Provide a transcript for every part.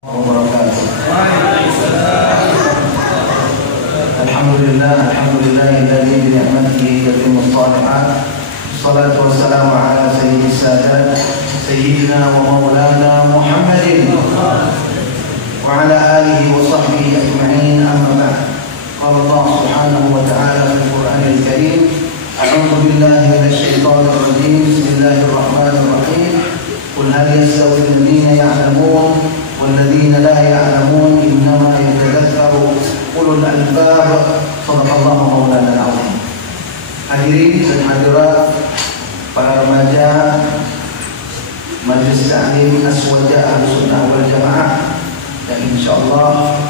Alhamdulillah alladzi bi ni'matihi tatimmu shalihat. Wassalatu wassalamu ala sayyidis sadat sayyidina wa maulana Muhammadin wa ala alihi wa sahbihi ajma'in, amma ba'd. Qala Allah subhanahu wa ta'ala fil Qur'anil Karim, a'udzu billahi minasy syaithanir rajim. Bismillahirrahmanirrahim. Qul hal yastawi alladziina ya'lamun wal ladziina la ya'lamun innama yatadhakkaru ulul albab. Shadaqallahu maulana al-azim. Hadirin dan hadirat, para remaja Majelis Ta'lim Aswaja Ahlussunnah wal Jamaah, dan insyaallah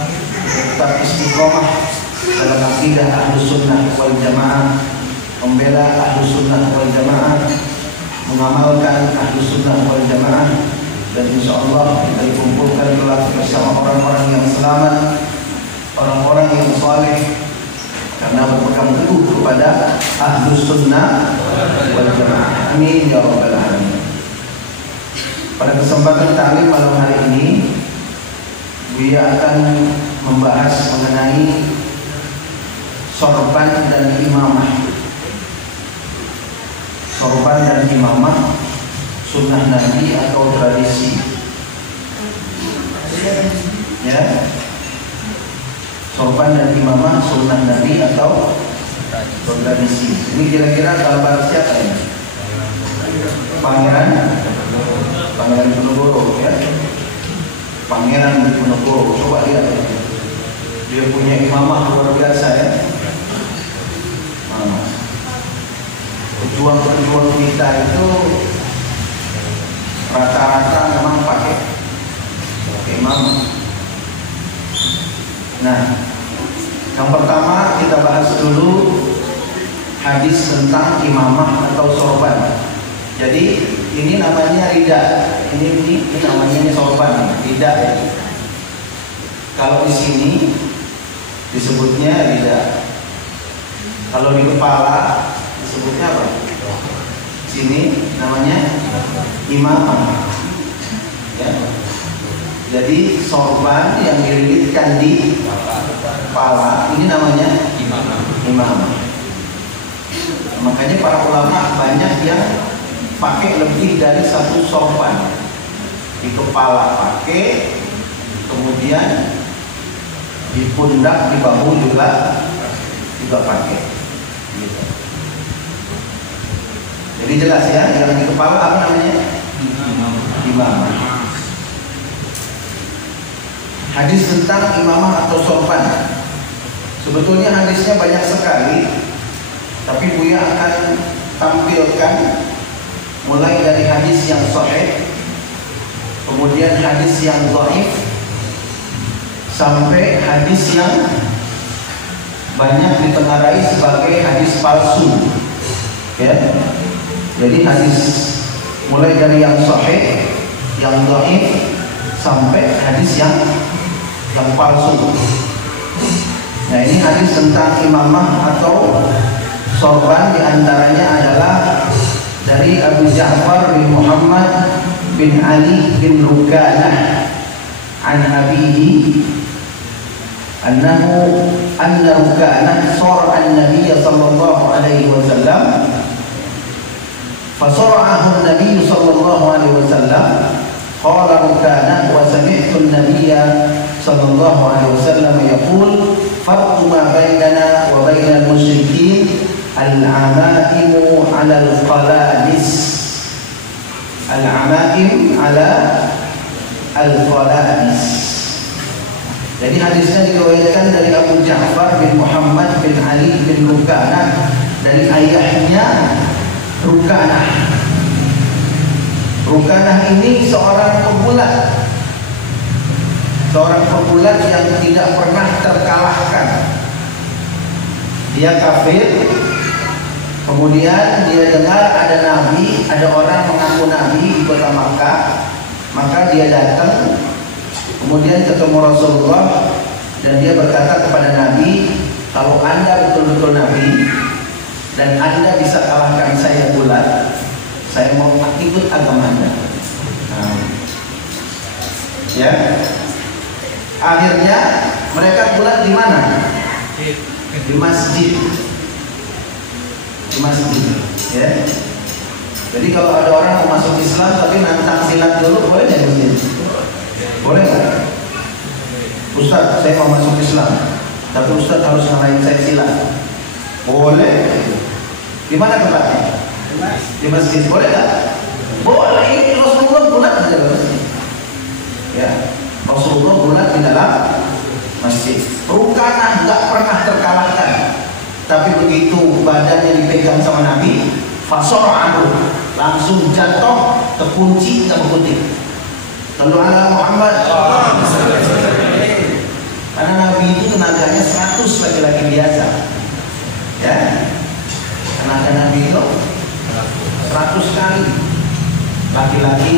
tetap istiqomah dalam akidah Ahlussunnah wal Jamaah, membela Ahlussunnah wal Jamaah, mengamalkan Ahlussunnah wal Jamaah, dan insyaallah kita dikumpulkan kelak bersama orang-orang yang selamat, orang-orang yang saleh, karena berpegang teguh kepada Ahlussunnah wal Jamaah. Amin ya rabbal alamin. Pada kesempatan ta'lim malam hari ini, Buya akan membahas mengenai sorban dan imamah. Sorban dan imamah, sunnah Nabi atau tradisi. Ya. Sorban dan imamah, sunnah Nabi atau tradisi. Ini kira-kira kabar siapa ya? Pangeran Diponegoro, ya. Pangeran Diponegoro, coba lihat ya. Dia punya imamah luar biasa ya. Pejuang-pejuang kita itu rata-rata memang pakai imamah. Nah, yang pertama kita bahas dulu hadis tentang imamah atau sorban. Jadi ini namanya rida, ini namanya sorban, rida ya. Kalau di sini disebutnya rida. Kalau di kepala disebutnya apa? Sini namanya imamah. Ya. Jadi sorban yang dililitkan di kepala ini namanya imamah. Makanya para ulama banyak yang pakai lebih dari satu sorban. Di kepala pakai, kemudian di pundak, di bahu juga pakai. Gitu. Jadi jelas ya, yang di kepala apa namanya? Imamah. Hadis tentang imamah atau sorban. Sebetulnya hadisnya banyak sekali, tapi Buya akan tampilkan mulai dari hadis yang sahih, kemudian hadis yang dhaif, sampai hadis yang banyak ditengarai sebagai hadis palsu. Ya. Jadi hadis mulai dari yang sahih, yang dhaif, sampai hadis yang palsu. Nah, ini hadis tentang imamah atau sorban, diantaranya adalah dari Abu Ja'far bin Muhammad bin Ali bin Rukanah an abihi anna Rukanah sara an-nabiy sallallahu alaihi wasallam fasara'ahu an-nabiy sallallahu alaihi wasallam. Qala Rukanah wa sami'tu an-nabiy sallallahu alaihi wasallam yaqul farqu ma bainana wa bainal musyrikin al-amaimu 'ala al-qalanis. Al-amaim 'ala al-qalanis. Jadi hadisnya diriwayatkan dari Abu Ja'far bin Muhammad bin Ali bin Rukanah, dari ayahnya Rukanah. Rukanah ini seorang pegulat yang tidak pernah terkalahkan. Dia kafir. Kemudian dia dengar ada nabi, ada orang mengaku nabi di kota Makkah, maka dia datang, kemudian ketemu Rasulullah, dan dia berkata kepada Nabi, kalau Anda betul-betul nabi dan Anda bisa kalahkan saya bulat, saya mau ikut agama Anda. Ya. Akhirnya mereka bulat di mana? Di masjid. Di masjid, ya. Jadi kalau ada orang mau masuk Islam tapi nantang silat dulu, boleh nggak masjid? Boleh nggak? Ustaz, saya mau masuk Islam, tapi Ustaz harus ngalahin saya silat. Boleh. Di mana tempatnya? Di masjid. Boleh nggak? Boleh. Ini Rasulullah bulat di dalam masjid. Ya, Rasulullah bulat di dalam masjid. Rukanah nggak pernah terkalahkan. Tapi begitu badannya dipegang sama Nabi, fasora'ahu, langsung jatuh, terkunci, terkunci. Lalu ala Muhammad. Karena Nabi itu tenaganya 100 laki-laki biasa. Ya, tenaga Nabi itu 100 kali laki-laki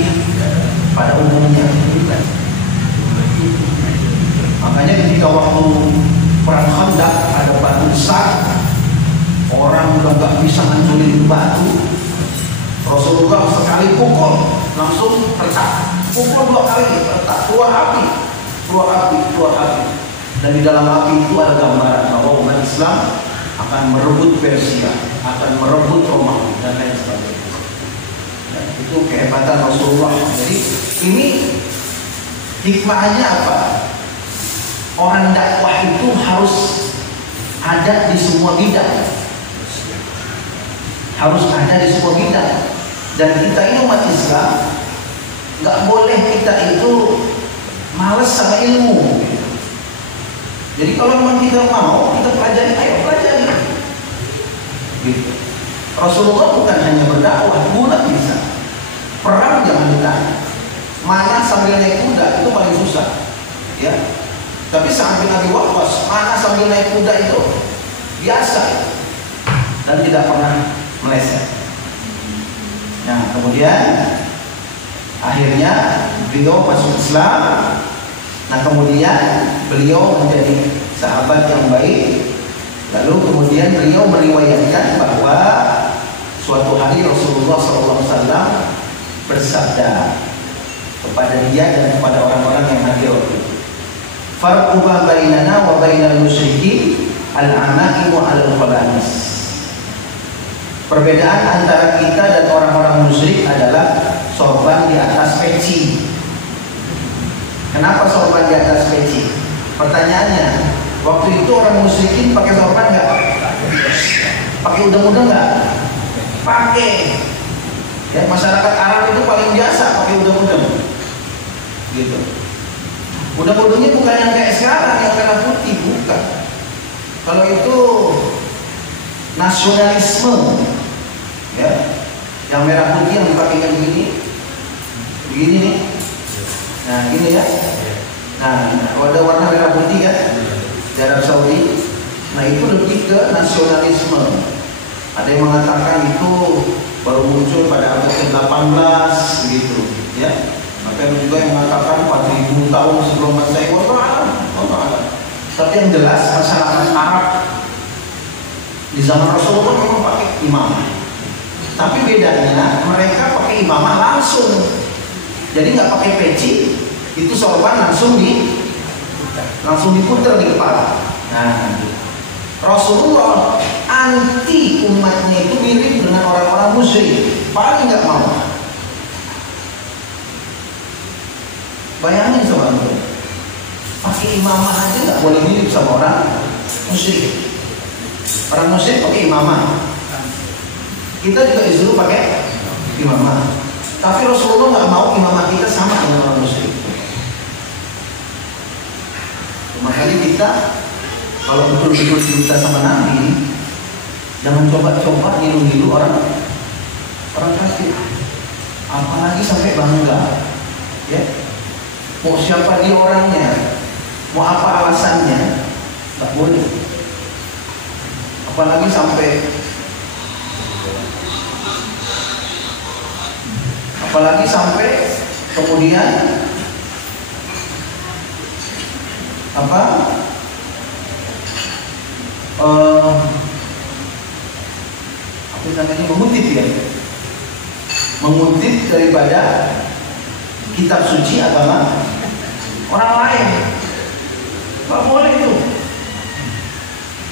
pada umumnya. Makanya ketika waktu perang Khandaq ada batu besar, orang udah gak bisa ngancurin batu, Rasulullah sekali pukul langsung pecah. Pukul 2 kali pecah, keluar api. Dan di dalam api itu ada gambaran bahwa umat Islam akan merebut Persia, akan merebut Romawi dan lain sebagainya. Nah, itu kehebatan Rasulullah. Jadi ini hikmahnya apa? Orang dakwah itu harus ada di semua bidang. Harus ada di semua bidang. Dan kita ini umat Islam, nggak boleh kita itu males sama ilmu. Jadi kalau memang kita mau, kita pelajari, ayo pelajari. Gitu. Rasulullah bukan hanya berdakwah, bulat bisa. Perang jangan ditanya. Mana sambil naik kuda itu paling susah, ya. Tapi Sa'ad bin Abi Waqqas, mana sambil naik kuda itu biasa dan tidak pernah meleset. Nah, kemudian akhirnya beliau masuk Islam. Nah, kemudian beliau menjadi sahabat yang baik. Lalu kemudian beliau meriwayatkan bahwa suatu hari Rasulullah SAW bersabda kepada dia dan kepada orang-orang yang hadir waktu itu, "Farqu bainana wa bainal musyrikin al-amaimu 'alal khalais." Perbedaan antara kita dan orang-orang musyrik adalah sorban di atas peci. Kenapa sorban di atas peci? Pertanyaannya, waktu itu orang musyrikin pakai sorban nggak? Pakai udang-udang nggak? Pakai. Ya, masyarakat Arab itu paling biasa pakai udang-udang. Gitu. Udang-udangnya bukan yang kayak sekarang yang merah putih, bukan. Kalau itu nasionalisme, ya, yang merah putih yang dipakainya begini nih. Nah, gini ya. Nah, ada warna merah putih ya di Arab Saudi. Nah, itu lebih ke nasionalisme. Ada yang mengatakan itu baru muncul pada abad ke-18 gitu, ya. Maka ada juga yang mengatakan 4.000 tahun sebelum Masehi. Allah. Tapi yang jelas masyarakat Arab di zaman Rasulullah memang pakai imamah. Tapi bedanya mereka pakai imamah langsung. Jadi nggak pakai peci, itu sorban langsung diputar di kepala. Nah, Rasulullah anti umatnya itu mirip dengan orang-orang musyrik, paling nggak mau. Bayangin sama itu, pakai imamah aja nggak boleh mirip sama orang musyrik. Orang musyrik pakai imamah, kita juga disuruh pakai imamah. Tapi Rasulullah nggak mau imamah kita sama dengan orang musyrik. Makanya kita kalau betul-betul cinta sama Nabi, jangan coba-coba niru-niru orang kafir. Apalagi sampai bangga, ya. Mau siapa dia orangnya, mau apa alasannya, nggak boleh. Apalagi sampai kemudian mengutip daripada kitab suci agama orang lain. Gak boleh itu.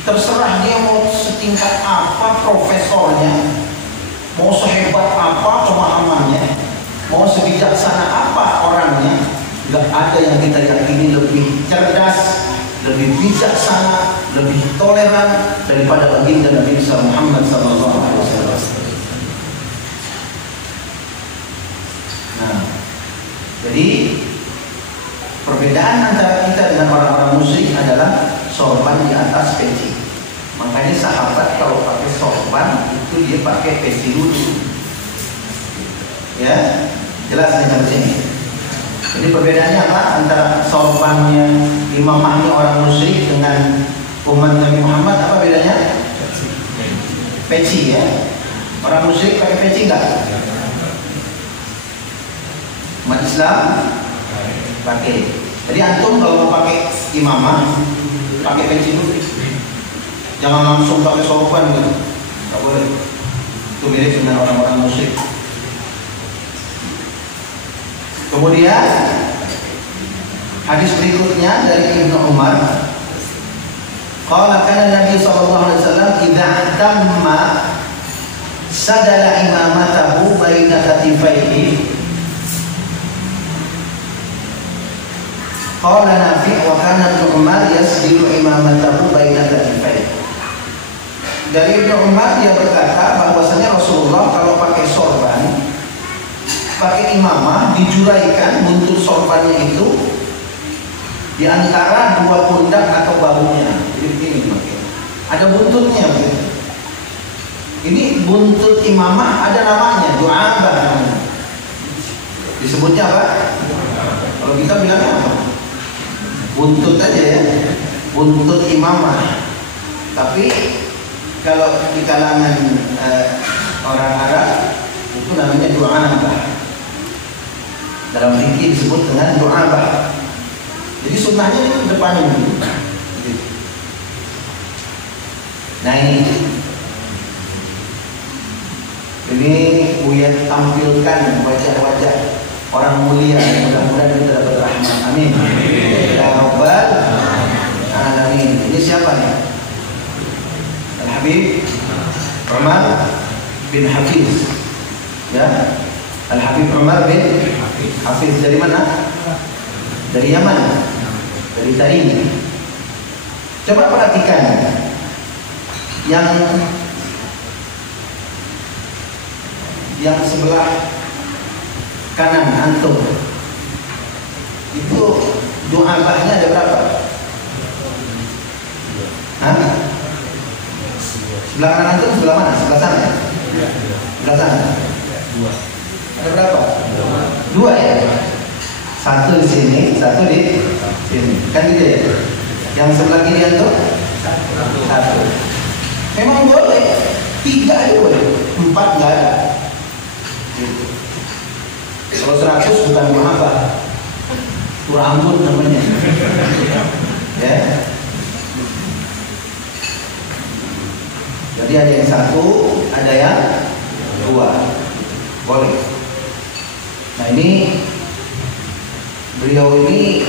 Terserah dia mau setingkat apa profesornya, mau sehebat apa pemahamannya, mau sebijaksana apa orangnya, gak ada yang kita yakini lebih cerdas, lebih bijaksana, lebih toleran daripada baginda Nabi Muhammad SAW. Nah, jadi perbedaan antara kita dengan orang-orang musyrik adalah sorban di atas peci. Makanya sahabat kalau pakai sorban itu dia pakai peci dulu. Ya, jelas dengan sini. Jadi perbedaannya apa antara sorbannya, imamahnya orang musyrik dengan umat Nabi Muhammad, apa bedanya? Peci ya. Orang musyrik pakai peci enggak? Umat Islam pakai. Jadi antum kalau mau pakai imamah, pakai peci dulu. Jangan langsung pakai sorban gitu. Enggak boleh. Itu mirip dengan orang-orang musyrik. Kemudian hadis berikutnya dari Ibnu Umar, qala kana Nabi sallallahu alaihi wasallam idza tamma sadala imamatahu baina katifaihi. Qala Nafi' wa kana Ibnu Umar yasdilu imamatahu baina katifaihi. Dari Ibnu Umar dia berkata bahwasanya Rasulullah kalau pakai sorban, pakai imamah, dijuraikan buntut sorbannya itu di antara dua pundak atau bahunya. Jadi begini, ada buntutnya. Ini buntut imamah ada namanya, du'abah namanya. Disebutnya apa? Kalau kita bilangnya apa? Buntut aja ya, buntut imamah. Tapi kalau di kalangan orang Arab itu namanya du'abah. Dalam fikih disebut dengan du'abah. Jadi sunnahnya itu depannya begini. Nah ini Buya tampilkan wajah-wajah orang mulia yang mudah-mudahan kita dapat rahmat. Amin. Ya Rabbal Alamin. Ini siapa nih? Al-Habib Umar bin Hafiz. Ya, Al-Habib Umar bin Hafiz dari mana? Dari Yaman, dari Tarim. Coba perhatikan yang sebelah kanan antum itu du'abahnya ada berapa? Hah? Sebelah kanan antum sebelah mana? Sebelah sana? Sebelah sana? Ada berapa? Dua ya? Satu di sini, satu di sini. Kan gitu ya? Yang sebelah kiri antum? Satu. Memang boleh. 3 aja boleh. 4 nggak ada. Gitu. Kalau 100 bukan apa? Rambut namanya. Ya. Jadi ada yang 1, ada yang 2. Boleh. Nah ini beliau ini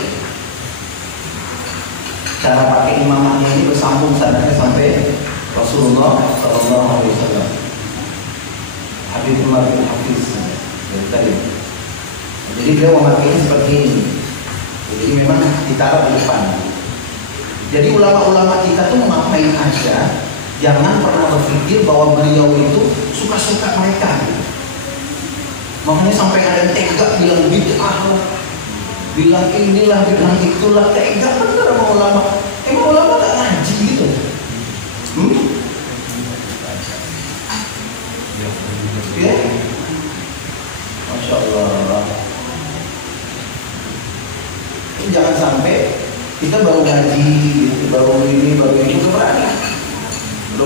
cara pakai imamahnya ini bersambung sanadnya sampai Rasulullah SAW. Habib Umar bin Hafiz dari tadi. Jadi beliau memakai seperti ini. Jadi memang ditaruh di depan. Jadi ulama-ulama kita tuh ngapain aja, jangan pernah berpikir bahwa beliau itu suka-suka mereka. Makanya sampai ada yang tega bilang bid'ah, bilang inilah, bilang itulah, tega bener sama ulama. Emang ulama gak ngaji gitu? Ya, Masya Allah. Jangan sampai kita baru ngaji, gitu, baru ini, udah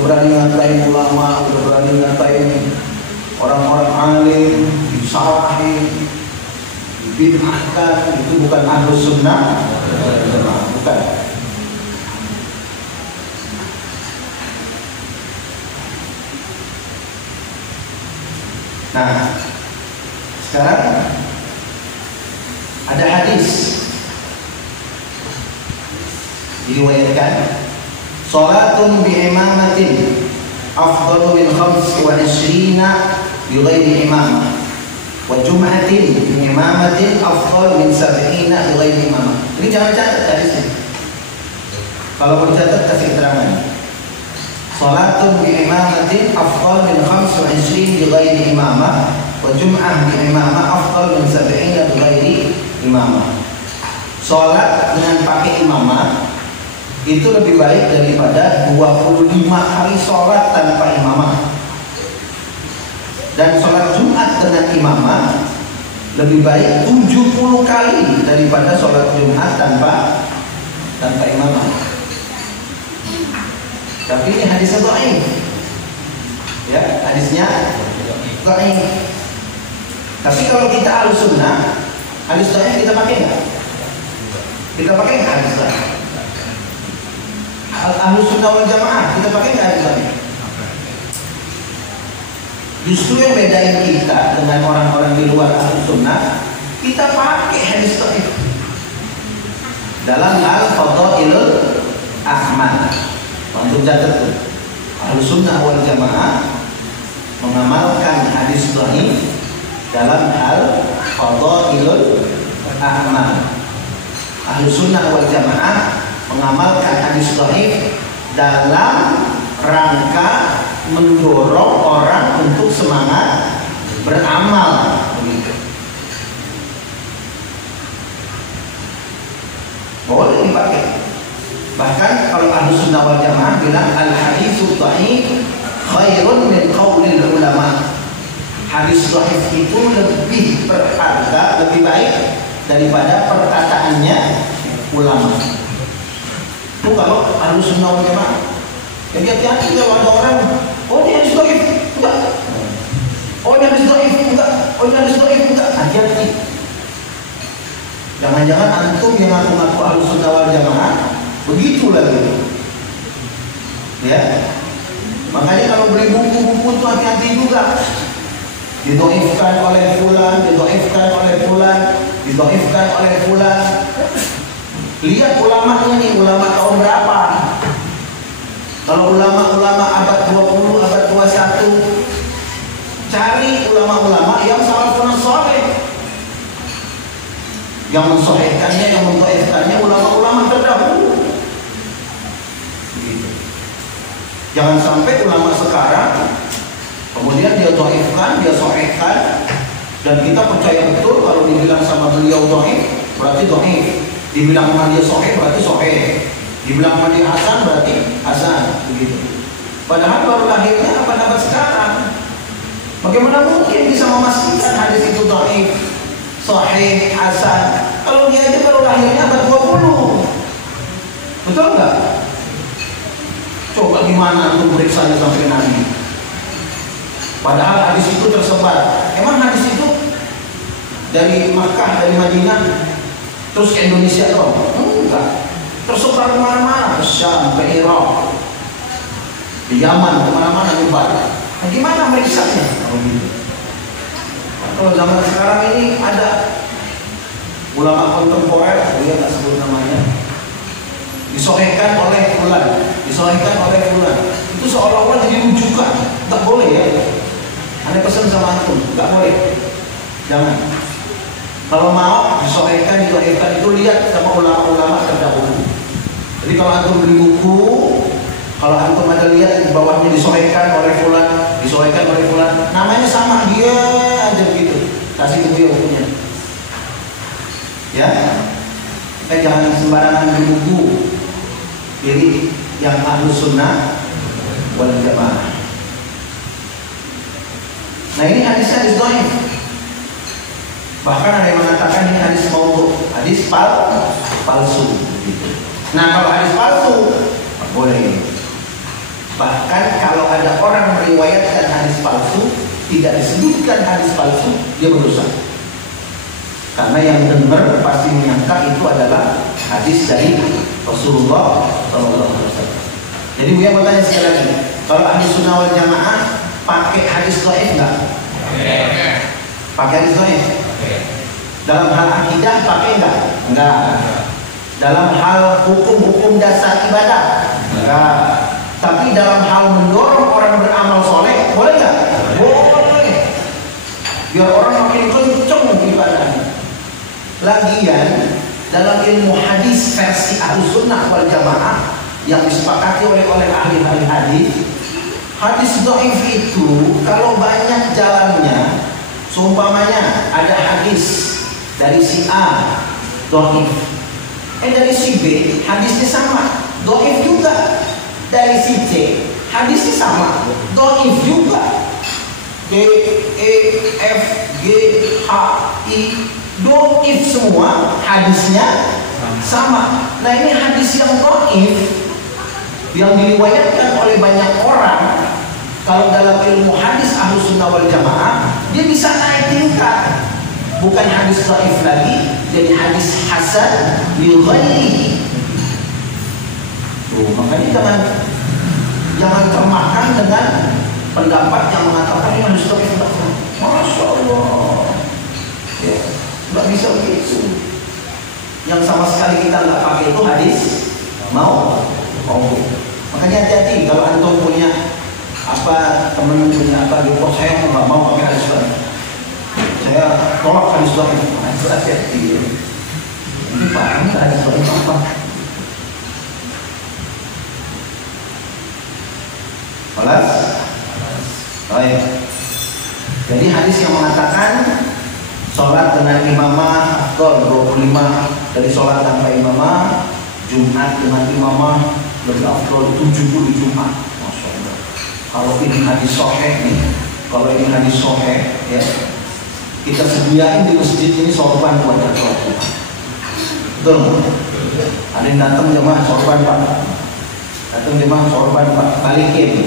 berani ngatain ulama, udah berani ngatain orang-orang alim, disalahin, dibid'ahkan. Itu bukan ahlus sunnah, bukan. Nah, sekarang ada hadis diriwayatkan salatun bi imamatin afdalu min 25 bi ghairi imamah wa jum'atin bi imamatin afdalu min 70 bi ghairi imamah. Ini jangan catat hadisnya. Kalau mau dicatat kasih keterangan. Salatun bi imamatin afdalu min 25 bi ghairi imamah wa jum'ah bi imamah afdalu min 70 bi ghairi imamah. Salat dengan pakai imamah itu lebih baik daripada 25 hari sholat tanpa imamah. Dan sholat Jumat dengan imamah lebih baik 70 kali daripada sholat Jumat tanpa imamah. Tapi ini hadisnya dhaif. Ya, hadisnya dhaif. Tapi kalau kita Ahlus Sunnah, hadis dhaif kita pakai nggak? Kita pakai nggak hadis dhaif? Ahlus Sunnah wal Jamaah kita pakai nggak hadis dhaif? Justru yang bedain kita dengan orang-orang di luar Ahlus Sunnah, kita pakai hadis dhaif dalam hal fadhailul a'mal. Untuk catat tuh, Ahlus Sunnah wal Jamaah mengamalkan hadis dhaif dalam hal fadhailul a'mal. Ahlus Sunnah wal Jamaah mengamalkan hadis dhaif dalam rangka mendorong orang untuk semangat beramal. Boleh dipakai. Bahkan kalau Ahlus Sunnah wal Jamaah bilang al-haditsu dhaif khairun min qaulil ulama. Hadis dhaif itu lebih berharga, lebih baik daripada perkataannya ulama. Itu kalau Ahlus Sunnah wal Jamaah. Jadi hati-hati kalau ada orang, oh ini hadis dhaif, enggak. Oh ini hadis dhaif, enggak. Oh ini hadis dhaif, enggak. Hati-hati. Jangan-jangan antum yang ngaku-ngaku Ahlus Sunnah wal Jamaah begitu lagi. Ya. Makanya kalau beli buku-buku itu hati-hati juga. Didhaifkan oleh fulan, didhaifkan oleh fulan, didhaifkan oleh fulan. Lihat ulamanya nih, ulama tahun berapa? Kalau ulama-ulama abad 20, abad 21, cari ulama-ulama yang salafun saleh. Yang mensahihkannya, yang mendhaifkannya ulama-ulama terdahulu. Begitu. Jangan sampai ulama sekarang kemudian dia dhaifkan, dia sahihkan, dan kita percaya betul kalau dibilang sama beliau dhaif berarti dhaif. Dibilang sama dia sahih berarti sahih. Dibilang sama dia hasan berarti hasan, begitu. Padahal baru lahirnya abad-abad sekarang. Bagaimana mungkin bisa memastikan hadis itu dhaif, sahih, hasan kalau dia aja baru lahirnya abad 20? Betul nggak? Coba gimana untuk periksanya sampai Nabi? Padahal hadis itu tersebar. Emang hadis itu dari Makkah, dari Madinah terus ke Indonesia dong? Enggak. Tersebar kemana-mana, ke Syam, ke Irak, di Yaman, kemana-mana nyebar. Nah, gimana meriksanya? Kalau zaman sekarang ini ada ulama kontemporer, dia nggak sebut namanya, disahihkan oleh fulan, disahihkan oleh fulan. Itu seolah-olah jadi rujukan. Nggak boleh ya. Anda pesan sama antum, nggak boleh. Jangan. Kalau mau disahihkan, didhaifkan itu lihat sama ulama-ulama terdahulu. Jadi kalau antum beli buku, kalau antum ada lihat di bawahnya disahihkan oleh fulan, disahihkan oleh fulan, namanya sama dia aja begitu. Kasih ke dia bukunya. Ya. Jangan sembarangan beli buku. Pilih yang Ahlus Sunnah wal Jamaah. Nah ini hadis-hadis dhaif. Bahkan ada yang mengatakan ini hadis maudhu, hadis palsu. Nah kalau hadis palsu boleh. Bahkan kalau ada orang meriwayatkan hadis palsu, tidak disebutkan hadis palsu, dia berdosa. Karena yang dengar pasti menyangka itu adalah hadis dari Rasulullah SAW. Jadi Buya mau tanya sekali lagi, kalau Ahlus Sunnah wal Jamaah pakai hadis dhaif enggak? Pakai hadis dhaif? Dalam hal akidah pakai enggak? Enggak. Dalam hal hukum-hukum dasar ibadah. Nah, tapi dalam hal mendorong orang beramal soleh, boleh nggak? Boleh. Biar orang makin kenceng ibadahnya. Lagian dalam ilmu hadis versi Ahlussunnah wal Jamaah yang disepakati oleh ahli hadis, hadis dhaif itu kalau banyak jalannya, seumpamanya ada hadis dari si A dhaif, dari si B hadisnya sama dhaif juga, dari si C hadisnya sama dhaif juga, D, E, F, G, H, I dhaif semua, hadisnya sama. Nah ini hadis yang dhaif yang diriwayatkan oleh banyak orang, kalau dalam ilmu hadis Ahlussunnah wal Jamaah dia bisa naik tingkat, bukan hadis dhaif lagi, jadi hadis hasan li ghairihi. Tuh, makanya jangan termakan dengan pendapat yang mengatakan ini hadis dhaif. Masya Allah, ya, nggak bisa begitu. Yang sama sekali kita nggak pakai itu hadis mau. Makanya hati-hati kalau antum punya apa, teman punya apa gitu, saya nggak mau pakai hadis dhaif, saya tolak hadis dhaif. Hati-hati. Ini paham hadis dhaif apa? Balas. Baik. Jadi hadis yang mengatakan sholat dengan imamah afdal 25 dari sholat tanpa imamah, Jumat dengan imamah lebih afdal 70 Jumat. Masya Allah. Kalau ini hadis sahih nih, kalau ini hadis sahih ya, kita sediain di masjid ini sorban buat sholat Jumat. Betul? Ada yang datang jemaah sorban Pak, datang jemaah sorban Pak, balikin,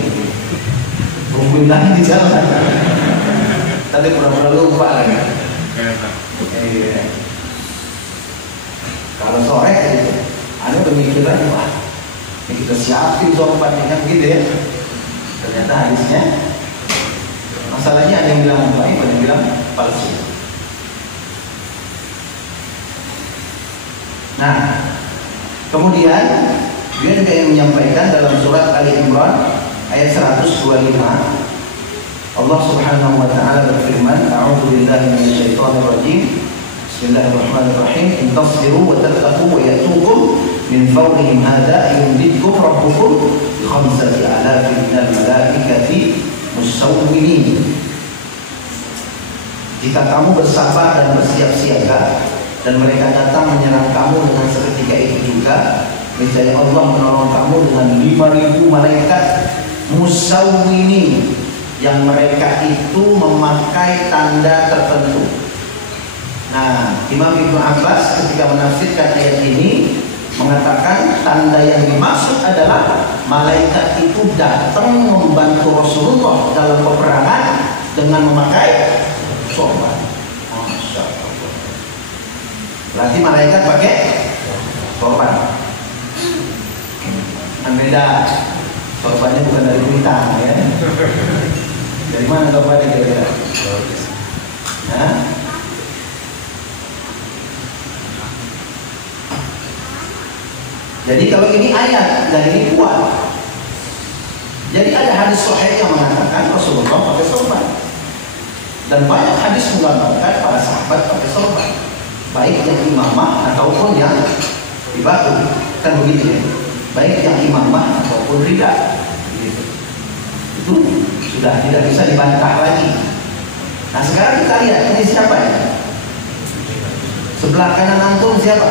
tungguin lagi di jalan. Tadi pura-pura lupa lagi. Kalau sore gitu, ada pemikiran wah, ini kita siapin sorbannya kan gitu ya. Ternyata hadisnya, masalahnya ada yang bilang baik, ada yang bilang palsu. Nah, kemudian dia juga yang menyampaikan dalam surat Ali Imran ayat 125, Allah Subhanahu wa taala berfirman, A'udzu billahi minasyaitonir rajim. Bismillahirrahmanirrahim. In tasbiru wa tattaqu wa yatukum min fawqihim hadza yumdidkum rabbukum bi 5,000 minal malaikati musawwimin. Jika kamu bersabar dan bersiap siaga dan mereka datang menyerang kamu dengan seketika itu juga, niscaya Allah menolong kamu dengan 5.000 malaikat musawwimin yang mereka itu memakai tanda tertentu. Nah, Imam Ibnu Abbas ketika menafsirkan ayat ini mengatakan tanda yang dimaksud adalah malaikat itu datang membantu Rasulullah dalam peperangan dengan memakai sorban. Masya Allah. Berarti malaikat pakai sorban. Beda, sorbannya bukan dari kuitang ya. Dari mana sorbannya kira-kira? Hah? Jadi kalau ini ayat dan ini kuat. Jadi ada hadis sahih yang mengatakan Rasulullah pakai sorban. Dan banyak hadis menggambarkan para sahabat pakai sorban, baik yang imamah ataupun yang dibatu. Kan begitu ya. Baik yang imamah ataupun rida. Gitu. Itu sudah tidak bisa dibantah lagi. Nah sekarang kita lihat ini siapa ya? Sebelah kanan antum siapa?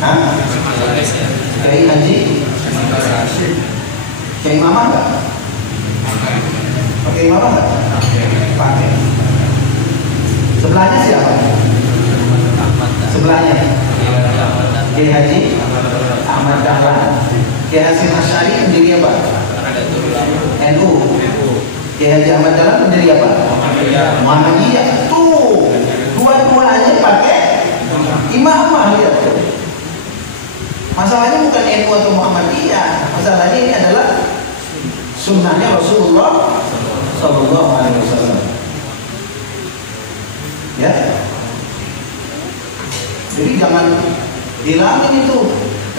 Hah? Kiai Haji? Kiai Imamah enggak? Pakai imamah enggak? Pakai. Sebelahnya siapa? Sebelahnya Kiai Haji Ahmad Dahlan. Kiai Hasyim Asy'ari pendiri apa? NU. Kiai Haji Ahmad Dahlan pendiri apa? Muhammadiyah. Tuh, dua-duanya pakai imamah, lihat. Masalahnya bukan NU atau Muhammadiyah. Masalahnya ini adalah sunnahnya Rasulullah Sallallahu Alaihi Wasallam. Ya. Jadi jangan Hilangin itu.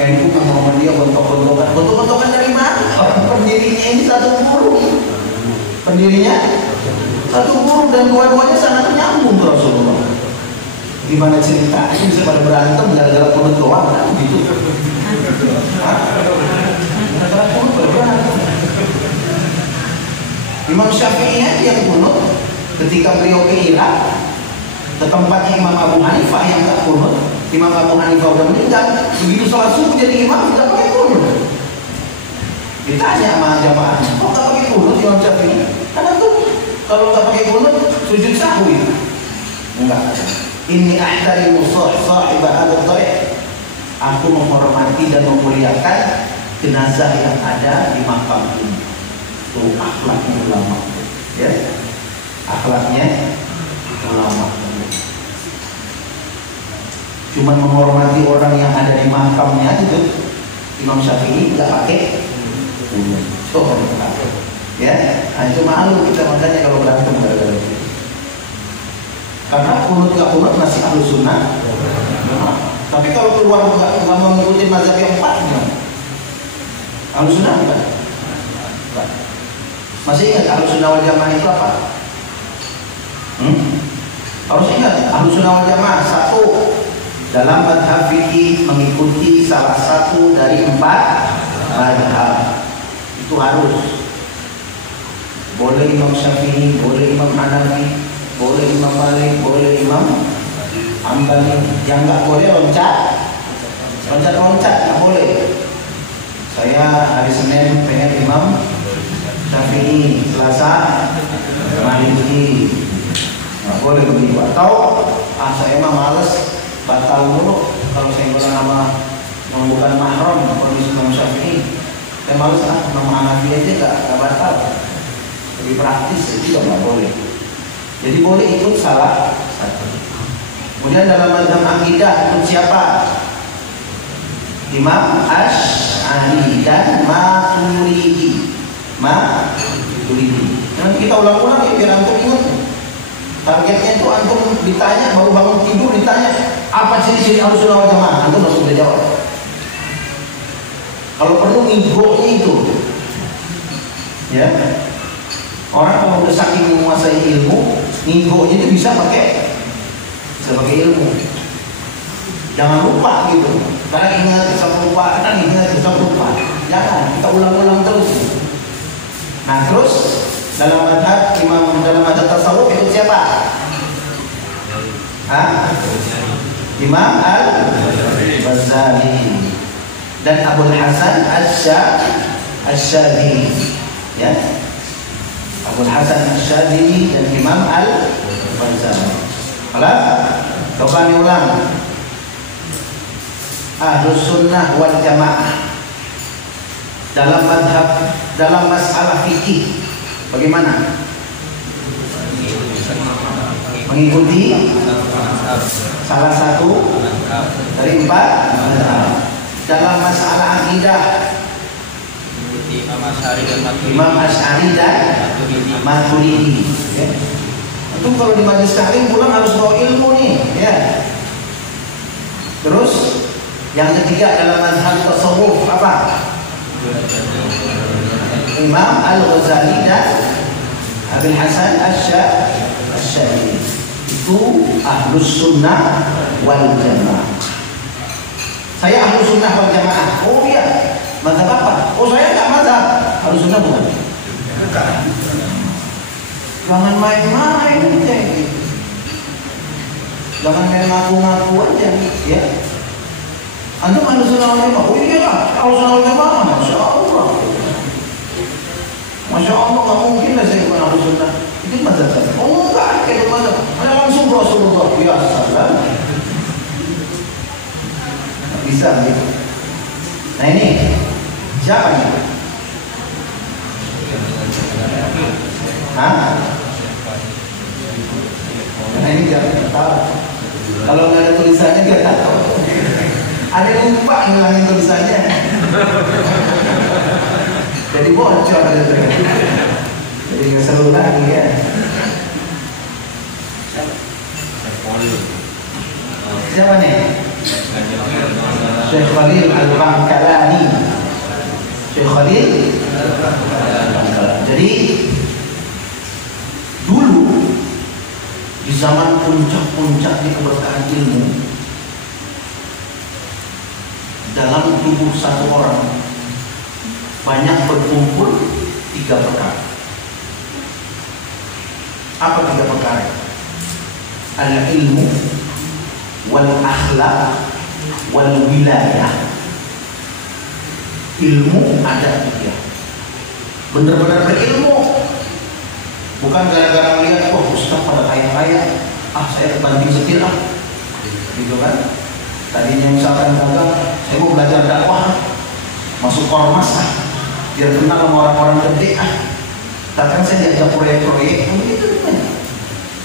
NU kan Muhammadiyah gontok-gontokan. Gontok-gontokan dari mana? Orang pendirinya ini satu guru. Pendirinya satu guru dan dua-duanya sangat nyambung ke Rasulullah. Gimana cerita? Ini bisa pada berantem gara-gara kunut doang kan gitu. Gara-gara kunut berantem. Imam Syafi'i yang kunut ketika beliau ke Irak, ke tempatnya Imam Abu Hanifah yang tak kunut. Imam Abu Hanifah udah meninggal, begitu sholat subuh jadi imam tidak pakai kunut. Ditanya sama jamaah, kok nggak pakai kunut Imam Syafi'i? Karena tuh kalau nggak pakai kunut sujud sahwi. Enggak. Ini ahtarimu sahibah al-tariq. Aku menghormati dan memuliakan jenazah yang ada di makam ini. Tuh akhlaknya ulama, ya, akhlaknya ulama. Cuma menghormati orang yang ada di makamnya itu. Imam Syafi'i nggak pakai kunut. Coba ya, nah, itu malu kita makanya kalau berantem gara-gara itu. Karena kunut nggak kunut masih ahlu sunnah. Nah, tapi kalau keluar nggak mengikuti mazhab yang empatnya, ahlu sunnah bukan? Masih ingat ahlu sunnah wal jamaah itu apa? Harus ingat ahlu sunnah wal jamaah satu dalam madhab fikih mengikuti salah satu dari 4 madhab. Itu harus. Boleh Imam Syafi'i, boleh Imam Hanafi, boleh Imam Malik, boleh Imam Hambali. Yang nggak boleh loncat-loncat, nggak boleh. Saya hari Senin pengen Imam Syafi'i, Selasa Maliki, nggak boleh begitu. Atau saya mah males, batal mulu kalau saya bilang nama yang bukan mahram kondisi Imam Syafi'i. Saya males nama Hanafi aja nggak batal. Lebih praktis itu nggak boleh. Jadi boleh ikut salah satu. Kemudian dalam mazhab akidah ikut siapa? Imam Asy'ari dan Maturidi. Nanti kita ulang-ulang ya biar antum ingat. Targetnya itu antum ditanya baru bangun tidur ditanya apa ciri-ciri Ahlussunnah wal Jamaah, antum langsung bisa jawab. Kalau perlu ngigonya itu, ya. Orang kalau udah saking menguasai ilmu, ngigonya itu bisa pakai ilmu. Jangan lupa gitu. Karena ingat bisa lupa, kan ingat bisa lupa. Jangan, kita ulang-ulang terus. Nah terus dalam madhab tasawuf itu siapa? Imam Al-Ghazali dan Abul Hasan Asy-Syadzili, ya. Abul Hasan Asy-Syadzili dan Imam Al-Ghazali. Kalau coba diulang. Ahlus Sunnah wal Jamaah dalam madhab, dalam masalah fikih bagaimana? Mengikuti salah satu dari 4 madhab. Dalam masalah akidah Imam Asy'ari dan Maturidi, ya. Itu kalau di majelis taklim pulang harus bawa ilmu nih, ya. Terus yang ketiga dalam mazhab tasawuf apa? Imam Al-Ghazali dan Abul Hasan Asy-Syadzili. Itu Ahlus Sunnah wal Jamaah. Saya Ahlus Sunnah wal Jamaah. Oh iya, mazhab apa? Oh saya nggak mazhab. Ahlus Sunnah bukan? Bukan. Jangan main-main aja. Jangan main ngaku-ngaku aja, ya. Antum Ahlus Sunnah wal Jamaah. Oh iya lah, Ahlus Sunnah wal Jamaah. Masya Allah. Masya Allah, nggak mungkin lah saya bukan Ahlus Sunnah. Itu mazhab saya. Oh enggak, kayak mazhab. Ada langsung Rasulullah. Biasa lah. Nggak bisa gitu. Nah ini siapa nih? Nah ini jangan tahu. Kalau nggak ada tulisannya nggak tahu. Ada yang lupa ngilangin tulisannya. Jadi bocor gitu. Jadi nggak seru lagi ya. Siapa nih? Syekh Khalil Al-Bangkalani. Syekh Khalil Al-Bangkalani. Jadi dulu di zaman puncak-puncaknya keberkahan ilmu, dalam tubuh satu orang banyak berkumpul 3 perkara. Apa 3 perkara? Al-ilmu wal akhlaq wal wilayah. Ilmu ada 3. Benar-benar berilmu, bukan gara-gara melihat wah ustaz pada kaya-kaya, saya banting setir gitu kan. Tadinya misalkan saya mau belajar dakwah, masuk ormas biar kenal sama orang-orang gede Kadang saya diajak proyek-proyek begitu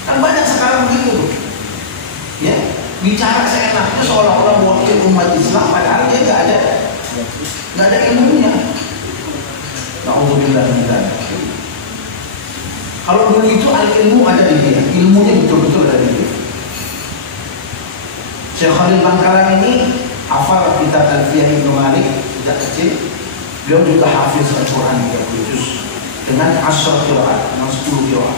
kan banyak sekarang begitu ya, bicara seenaknya seolah-olah wakil umat Islam, padahal dia nggak ada ilmunya. Na'udzubillah min dzalik. Kalau dulu itu al-ilmu ada di dia, ilmunya betul-betul ada di dia. Syekh Khalil Bangkalani ini hafal kitab Alfiyah Ibnu Malik sejak kecil. Beliau juga hafiz Al-Quran 30 juz dengan 10 qiraat, dengan 10 qiraat.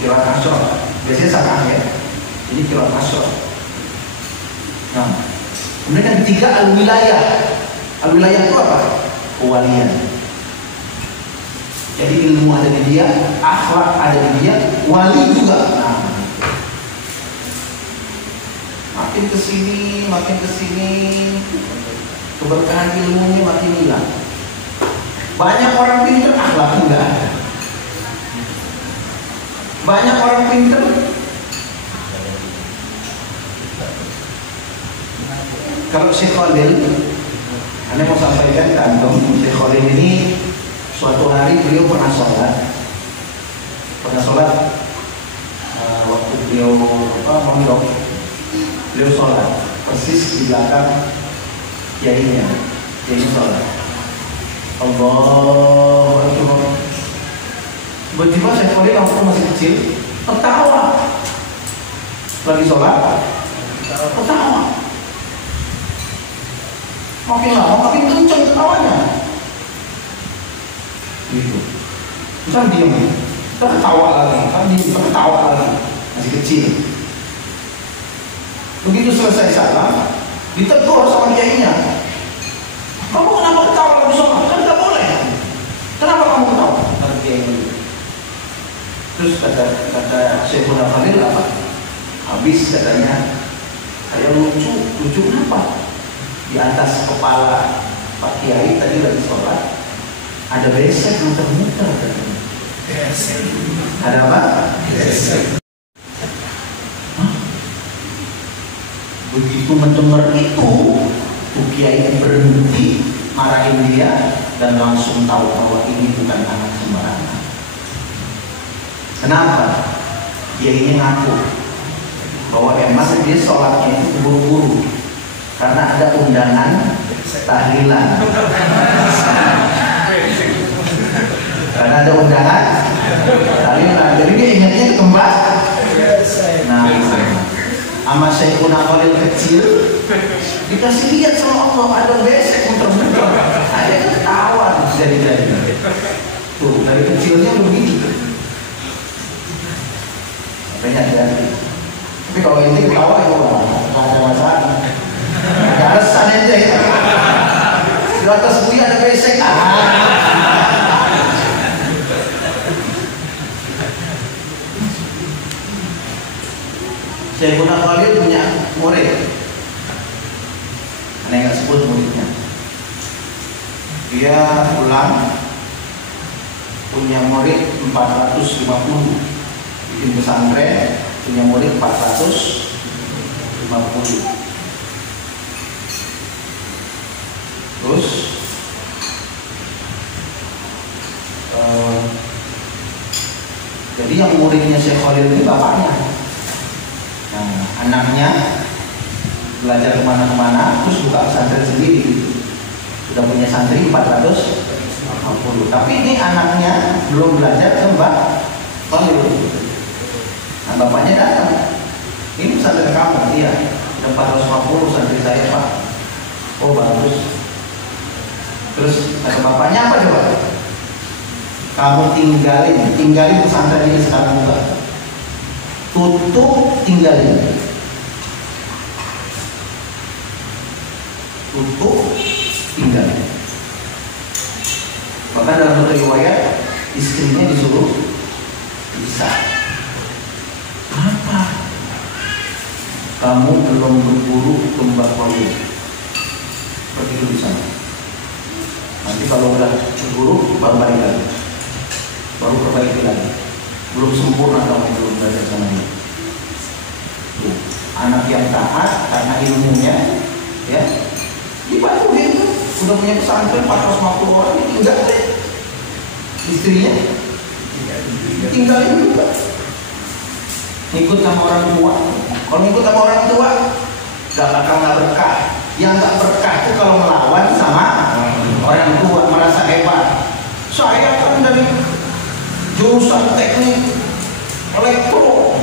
Qiraat 10, biasanya sakah ya. Ini qiraat 10. Nah, kemudian yang ketiga al-wilayah. Al-wilayah itu apa? Kewalian. Jadi ilmu ada di dia, akhlak ada di dia, wali juga. Nah, makin kesini keberkahan ilmunya makin hilang. Banyak orang pintar, akhlak enggak ada. Banyak orang pintar, kalau Syekh Khalil, Anda mau sampaikan kantong Syekh Khalil ini, suatu hari beliau pernah sholat waktu beliau mondok. Beliau sholat persis di belakang kiainya sholat. Allahu Akbar. Tiba-tiba Syekh Khalil waktu masih kecil ketawa lagi sholat, ketawa. Makin lama makin kenceng ketawanya. Gitu. Terus diam, ketawa lagi, masih kecil. Begitu selesai salam, ditegur sama kiainya. Kamu kenapa ketawa lagi sholat? Kan tidak boleh. Kenapa kamu ketawa? Kata kiai. Terus kata Syekhuna Khalil apa? Habis katanya, saya lucu kenapa? Di atas kepala Pak Kiai tadi lagi sholat ada besek muter-muter katanya. Ada apa? Besek. Begitu mendengar itu, Kiai berhenti marahin dia dan langsung tahu bahwa ini bukan anak sembarangan. Kenapa? Kiai ngaku bahwa emang dia sholatnya itu buru-buru karena ada undangan tahlilan. Karena ada undangan tahlilan, jadi dia ingatnya ke tempat. Nah, sama Syekhuna Khalil kecil dikasih lihat sama Allah ada besek muter-muter, ada ketawa jadi tuh dari kecilnya begitu. Makanya hati-hati. Tapi kalau ini ketawa itu nggak ada masalah, ada alasan aja ya. Di atas bui ada besek. Syekhuna Khalil punya murid, aneh nggak sebut muridnya. Dia pulang punya murid 450, bikin pesantren punya murid 450. Terus jadi yang muridnya Syekh Khalil ini bapaknya. Nah, anaknya belajar kemana-kemana, terus buka pesantren sendiri. Sudah punya santri 450. Tapi ini anaknya belum belajar ke Mbak Khalil. Nah, bapaknya datang. Ini pesantren kamu, iya. ada 450 santri saya Pak. Oh bagus. Terus kata bapaknya apa coba? Kamu tinggalin pesantren ini sekarang juga. Tutup, tinggalin. Tutup, tinggalin. Bahkan dalam satu riwayat istrinya disuruh bisa. Kenapa? Kamu belum berburu kembang api. Pergi dulu di sana. Nanti kalau udah berburu baru balik lagi. Baru perbaiki lagi. Belum sempurna kamu belum belajar sama dia. Anak yang taat karena ilmunya, ya, dibantu itu. Sudah punya pesantren 450 orang, tinggal deh. Istrinya tinggalin juga. Ikut sama orang tua. Kalau ikut sama orang tua, gak bakal nggak berkah. Yang nggak berkah itu kalau melawan sama orang tua, merasa hebat. Saya kan dari jurusan teknik elektro,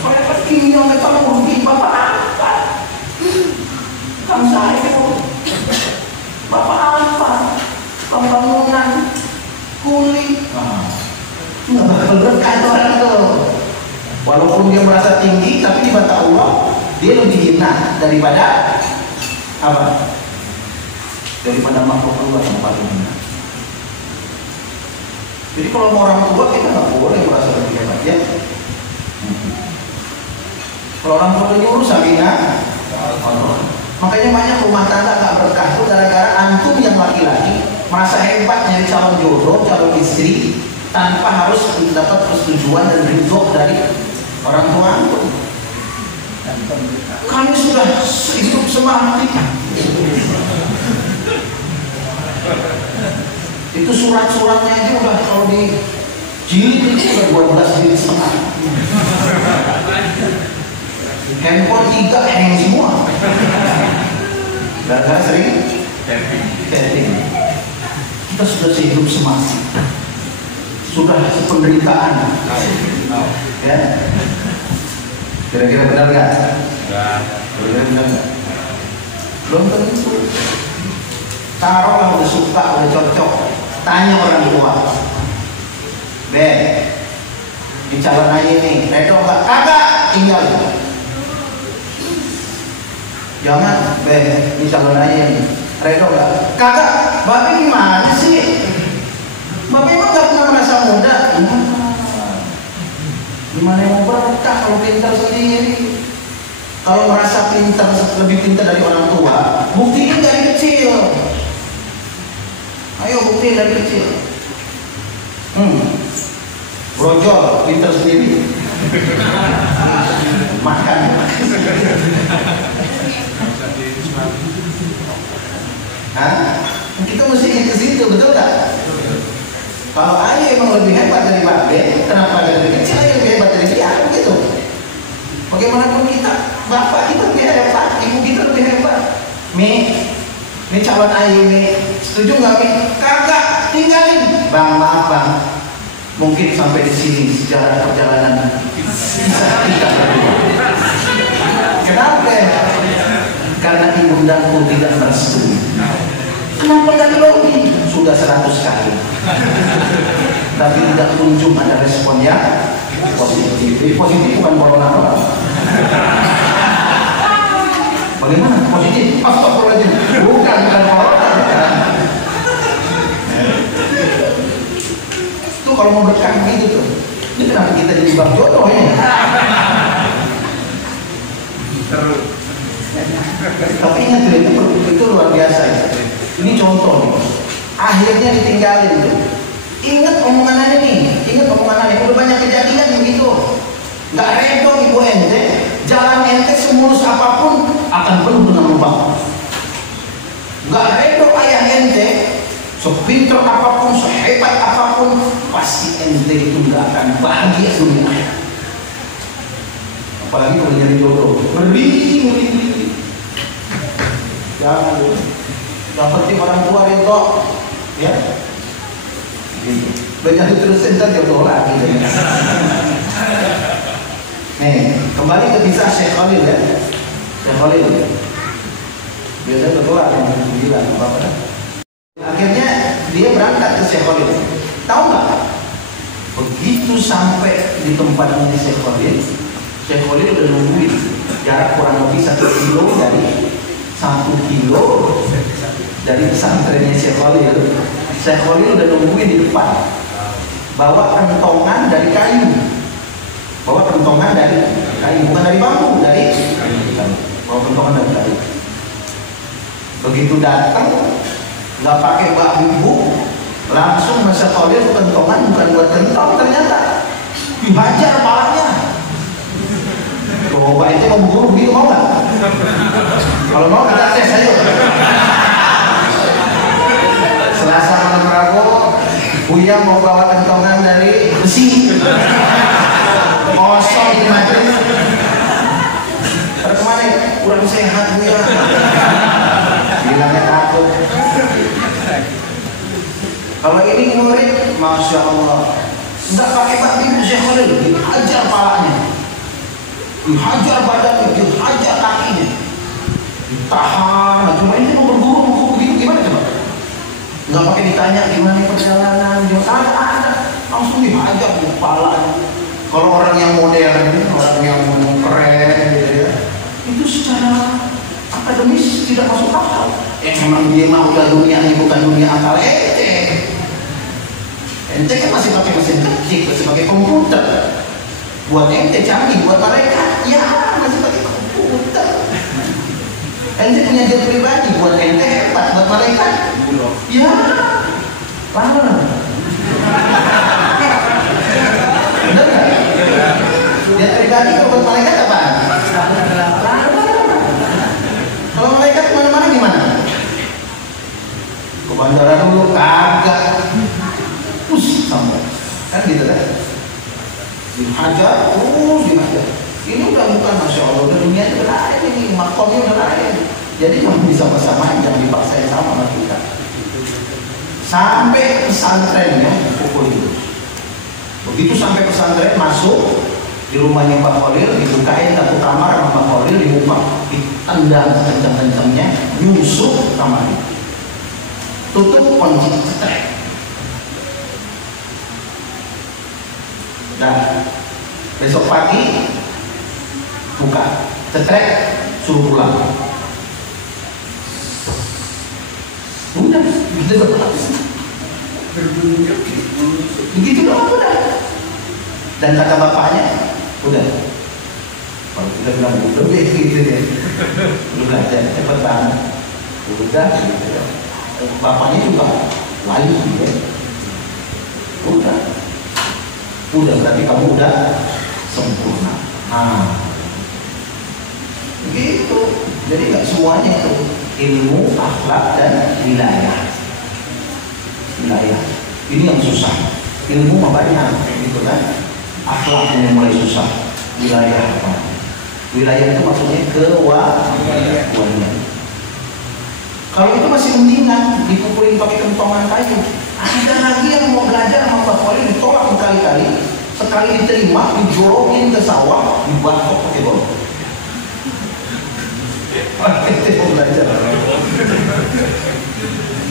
saya kan kimia metalurgi, bapak apa? Kan saya bapak apa? Pembangunan kulit. Nggak bakal berkah itu orang itu. Walaupun dia merasa tinggi, tapi di mata Allah dia lebih hina daripada apa? Daripada makhluk Allah yang paling hina. Jadi kalau mau orang tua kita nggak boleh merasa lebih hebat ya. Kalau orang tua nyuruh Sabina, makanya banyak rumah tangga nggak berkah itu gara-gara antum yang laki-laki merasa hebat nyari calon jodoh, calon istri tanpa harus mendapat persetujuan dan ridho dari orang tua antum. Kami sudah hidup semati. Itu surat-suratnya aja udah kalau di jilid itu udah 12 jilid setengah. Handphone 3 hang semua. Gara-gara sering chatting. Kita sudah sehidup semati. Sudah sependeritaan. Ya. Kira-kira benar nggak? Kira-kira benar nggak? Belum tentu. Taruhlah udah suka, udah cocok. Tanya orang tua. Di calon aja nih, redo nggak? Kagak, tinggal. Jangan, di calon aja nih, redo nggak? Kagak, bapak gimana sih? Bapak emang nggak pernah merasa muda? Gimana yang mau berkah kalau pintar sendiri? Kalau merasa pintar, lebih pintar dari orang tua, buktiin dari kecil. Ayo buktiin dari kecil. Brojol, pintar sendiri. Makan. Kita mesti ke situ, betul tak? Kalau ayah emang lebih hebat dari bapak, kenapa dari kecil ayah lebih hebat dari dia? Begitu. Bagaimanapun kita, bapak kita lebih hebat, ibu kita lebih hebat. Ini calon ayah ini, setuju nggak Mi? Kagak, tinggalin. Bang, maaf bang, mungkin sampai di sini sejarah perjalanan kita berdua. Kenapa? Karena ibundaku tidak merestui. Kenapa gak lobby? Sudah 100 kali. Tapi tidak kunjung ada respon yang positif. Positif bukan corona orang. Bagaimana? Positif? Astagfirullahaladzim. Bukan corona. Itu kalau mau berkah gitu tuh. Ini kenapa kita jadi bang jodoh ini? Tapi ingat itu luar biasa ya. Ini contoh nih. Akhirnya ditinggalin tuh. Ingat omongannya nih. Ingat omongannya. Udah banyak kejadian begitu. Gak redo ibu ente. Jalan ente semulus apapun akan penuh dengan lubang. Gak redo ayah ente. Sepintar apapun, sehebat apapun, pasti ente itu gak akan bahagia dunia. Apalagi kalau nyari jodoh. Merinding. Jangan dulu. Yang penting orang tua ridho, ya. Belajar terus entar jodoh lagi. Nih, kembali ke kisah Syekh Khalil ya. Syekh Khalil. Biasanya berdua yang bilang apa-apa. Akhirnya dia berangkat ke Syekh Khalil. Tahu nggak? Begitu sampai di tempatnya Syekh Khalil udah nungguin jarak kurang lebih 1 kilo dari pesantrennya Syekh Khalil. Syekh Khalil udah nungguin di depan, bawa kentongan dari kayu, bukan dari bambu, dari kayu. Bawa kentongan dari kayu. Begitu datang, nggak pakai bambu, langsung Syekh Khalil kentongan bukan buat kentong, ternyata dihajar palanya. Coba itu mau buru begitu, mau nggak? Kalau mau kita tes ayo. Selasa malam Rabu, Buya mau bawa kentongan dari besi. Kosong di majelis. Terus kemana? Kurang sehat Buya. Bilangnya takut. Kalau ini murid, masya Allah, nggak pakai bambu Syekh Khalil, dihajar palanya, dihajar badannya, dihajar kakinya, ditahan. Cuma ini mau berburu begitu gimana coba? Nggak pakai ditanya gimana perjalanan, ada, langsung dihajar di kepalanya. Kalau orang yang modern, orang yang keren gitu ya, itu secara akademis tidak masuk akal. Memang dia mau udah dunia ini bukan dunia akal ente. Ente kan masih pakai mesin ketik, masih pakai komputer. Buat ente canggih, buat mereka ya masih pakai komputer. Ente punya jet pribadi, buat ente hebat, buat mereka ya lama. Bener nggak? Jet pribadi buat mereka apa? Kalau mereka kemana-mana gimana? Ke bandara dulu kagak, sampai kan gitu kan? Dihajar, dihajar. Ini udah bukan masya Allah, udah dunia itu lain ini, makomnya udah lain. Jadi cuma bisa bersama, jangan dipaksain sama kita. Sampai pesantrennya pukul itu. Begitu sampai pesantren masuk di rumahnya Pak Khalil, dibukain satu kamar sama Pak Khalil, dibuka, ditendang kencang-kencangnya, nyusup kamarnya, tutup kunci, cetrek. Dan besok pagi buka, cetrek, suruh pulang. Udah, begitu doang udah. Dan kata bapaknya, udah. Kalau kita bilang udah gitu deh, lu belajar cepet banget. Udah, gitu ya. Bapaknya juga wali ya. Udah berarti kamu udah sempurna. Begitu. Jadi nggak semuanya itu ilmu, akhlak dan wilayah. Ini yang susah. Ilmu mah banyak, gitu kan? Akhlak yang mulai susah. Wilayah apa? Wilayah itu maksudnya kewalian. Kalau itu masih mendingan dipukulin pakai kentongan kayu. Ada lagi yang mau belajar sama Pak Khalil ditolak berkali-kali. Sekali diterima, dijorokin ke sawah, dibatok pakai golok. Mau belajar.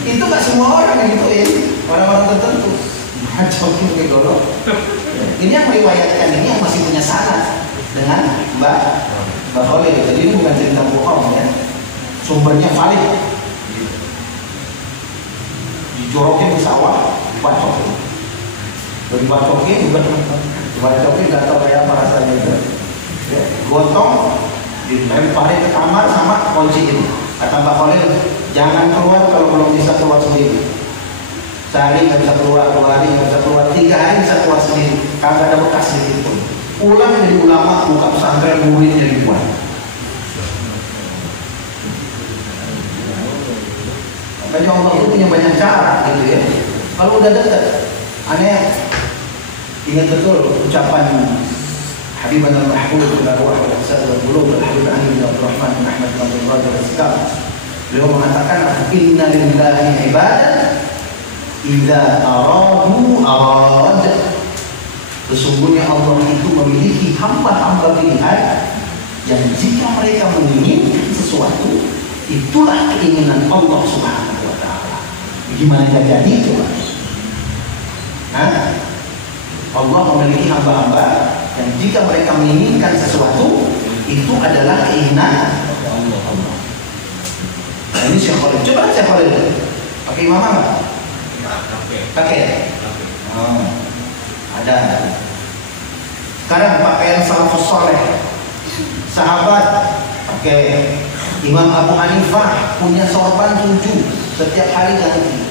Itu nggak semua orang yang gituin, orang-orang tertentu. Dibacokin pakai golok. Ini yang meriwayatkan ini yang masih punya sanad dengan Mbak Khalil. Jadi ini bukan cerita bohong ya. Sumbernya valid. Dijorokin di sawah, dibacokin. Dibacokin nggak tahu kayak apa rasanya itu. Ya, gotong, dilemparin ke kamar sama kunci ini. Kata Mbak Khalil, jangan keluar kalau belum bisa keluar sendiri. Sehari nggak bisa keluar, 2 hari nggak bisa keluar, 3 hari bisa keluar sendiri. Kagak ada bekas sedikit pun. Pulang jadi ulama, buka pesantren, muridnya dibuat. Makanya Allah itu punya banyak cara gitu ya. Kalau udah dekat, aneh ingat betul ucapan Habibana al-Mahbub ila ruh wal ihsan wal qulub al-Habib Ali bin Abdul Rahman bin Ahmad bin Abdul Razak al-Sikam. Beliau mengatakan inna lillahi ibadah idza aradu arad. Sesungguhnya Allah itu memiliki hamba-hamba pilihan yang jika mereka menginginkan sesuatu, itulah keinginan Allah Subhanahu wa Ta'ala. Gimana jadi coba? Allah memiliki hamba-hamba yang jika mereka menginginkan sesuatu, itu adalah keinginan Allah. Nah, ini Syekh Khalid. Coba Syekh Khalid pakai imamah nggak? Pakai. Oh, ada. Sekarang pakaian salafus saleh. Sahabat pakai. Imam Abu Hanifah punya sorban 7 setiap hari ganti.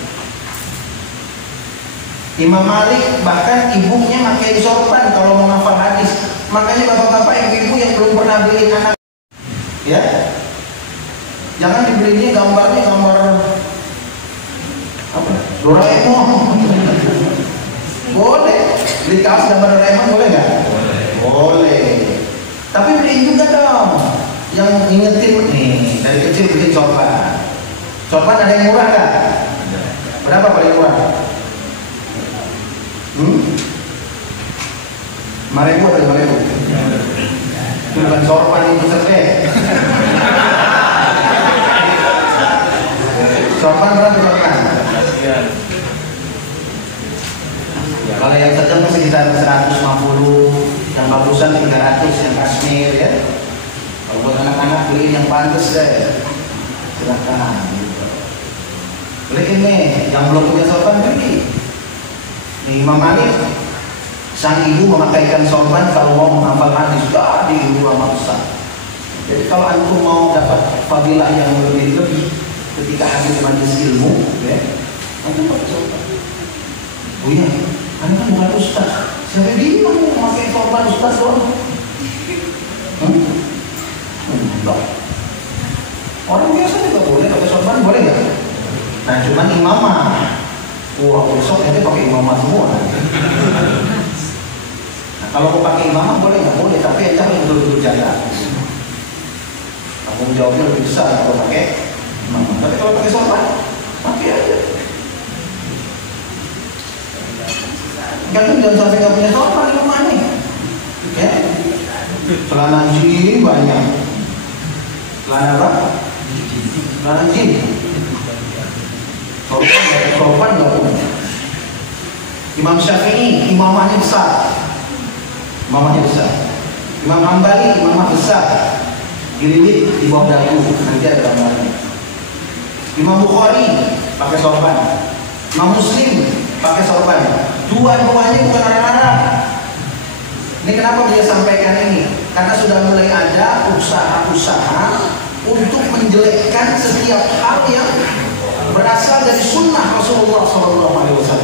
Imam Malik bahkan ibunya pakai sorban kalau mau hafal hadis. Makanya bapak-bapak, ibu-ibu yang belum pernah beli anak, ya, jangan dibelinya gambar apa? Doraemon. Boleh beli kaos gambar Doraemon, boleh nggak? Boleh. Tapi beliin juga dong yang ingetin nih dari kecil bikin sorban. Sorban ada yang murah nggak? Berapa paling murah? 5.000 atau 5.000? Itu bukan sorban, itu sedek. Sorban berapa sorban? Kalau yang sedang sekitar 150, yang bagusan 300, yang kasmir ya. Kalau buat anak-anak beliin yang pantas deh, silakan. Beliin nih, yang belum punya sorban beli. Nih Imam Malik, sang ibu memakaikan sorban kalau mau menghafal hadis. Di ibu lama besar. Jadi kalau antum mau dapat fadilah yang lebih ketika hadir majelis ilmu, ya, antum pakai sorban. Oh iya, anda kan bukan ustaz. Siapa dia mau memakai sorban ustaz doang? Enggak. Orang biasa juga boleh pakai sorban, boleh nggak? Nah, cuman imamah. Wah, besok nanti pakai imamah semua. Nah, kalau mau pakai imamah boleh nggak? Boleh, tapi yang harus betul-betul jaga. Tanggung jawabnya lebih besar kalau pakai imamah. Tapi kalau pakai sorban, pakai aja. Kan jangan sampai nggak punya sorban di rumah nih. Ya, celana jin banyak. Celana apa? Celana jin. Sorban nggak punya. Imam Syafi'i imamahnya besar. Imam Hambali imamah besar. Dililit di bawah dagu, nanti ada gambarnya. Imam Bukhari pakai sorban. Imam Muslim pakai sorban. Dua-duanya bukan orang Arab. Ini kenapa dia sampaikan ini? Karena sudah mulai ada usaha-usaha untuk menjelekkan setiap hal yang berasal dari sunnah Rasulullah SAW.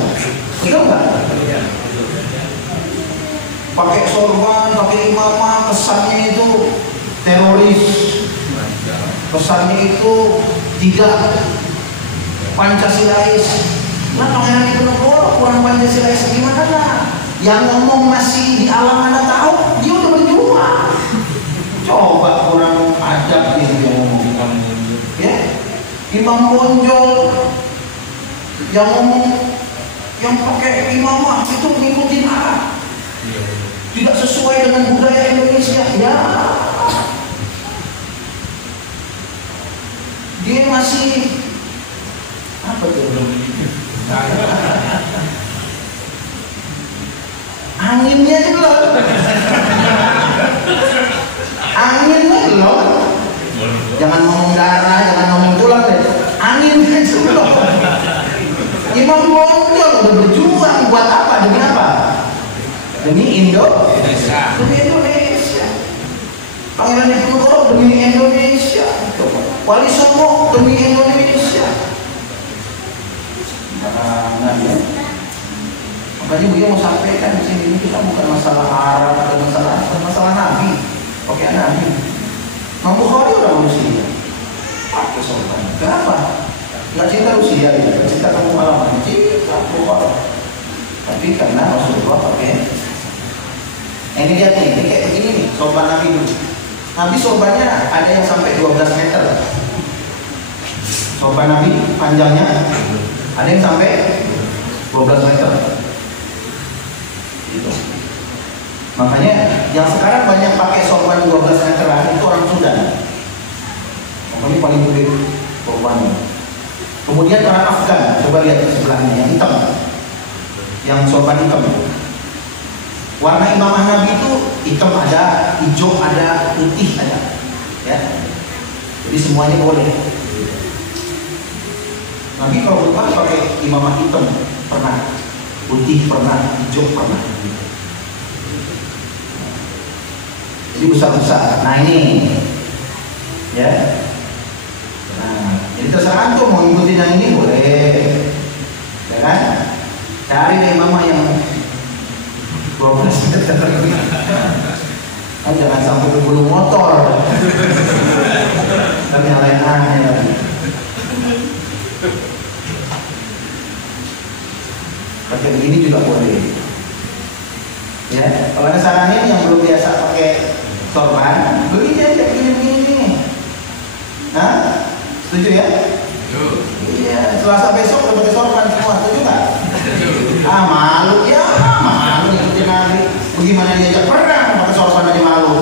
Betul nggak? Pakai sorban, pakai imamah, kesannya itu teroris, kesannya itu tidak Pancasilais. Nah, Pangeran Diponegoro kurang Pancasilais gimana lah? Yang ngomong masih di alam mana tahu, dia udah berjuang. Coba kurang adab nih yang ngomong. Ya, Imam Bonjol yang ngomong, yang pakai imamah itu ngikutin Arab, tidak sesuai dengan budaya Indonesia. Ya, dia masih apa tuh? Anginnya aja belum. Anginnya belum. Jangan ngomong darah, jangan ngomong tulang deh. Anginnya aja belum. Imam Bonjol udah berjuang buat apa? Demi apa? Demi Indonesia. Demi Indonesia. Pangeran Diponegoro demi Indonesia. Wali Songo demi Indonesia. Nah, ya. Makanya beliau mau sampaikan di sini, ini kita bukan masalah Arab atau masalah Nabi, pakai Nabi. Imam Bukhari orang Rusia, pakai sorban. Kenapa? Nggak cinta Rusia, ya? Nggak cinta kamu halaman, cinta Bukhari. Tapi karena Rasulullah pakai. Ini lihat nih, ini kayak begini nih, sorban Nabi dulu. Nabi sorbannya ada yang sampai 12 meter. Sorban Nabi panjangnya ada yang sampai 12 meter. Gitu. Makanya yang sekarang banyak pakai sorban 12 meteran itu orang Sudan. Pokoknya paling gede sorbannya. Kemudian orang Afgan, coba lihat di sebelahnya yang hitam, yang sorban hitam. Warna imamah Nabi itu hitam ada, hijau ada, putih ada, ya. Jadi semuanya boleh. Nabi kalau berubah pakai imamah hitam pernah, putih pernah, hijau pernah. Jadi besar-besar. Nah ini, ya. Nah, jadi terserah antum mau ngikutin yang ini boleh, ya kan? Cari deh imamah yang 12 meter. Kan jangan sampai berbulu motor. Dan yang lain-lain lagi. Pakai begini juga boleh. Ya, kalau ada sarannya yang belum biasa pakai sorban, beli aja begini-begini. Hah? Setuju ya? Iya, Selasa besok udah pakai sorban semua, setuju nggak? Ah malu ya, malu ngikutin Nabi. Bagaimana diajak perang pakai sorban aja malu.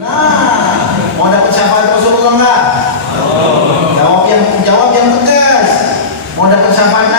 Nah, mau dapat syafaat Rasulullah nggak? Jawab yang tegas. Mau dapat syafaat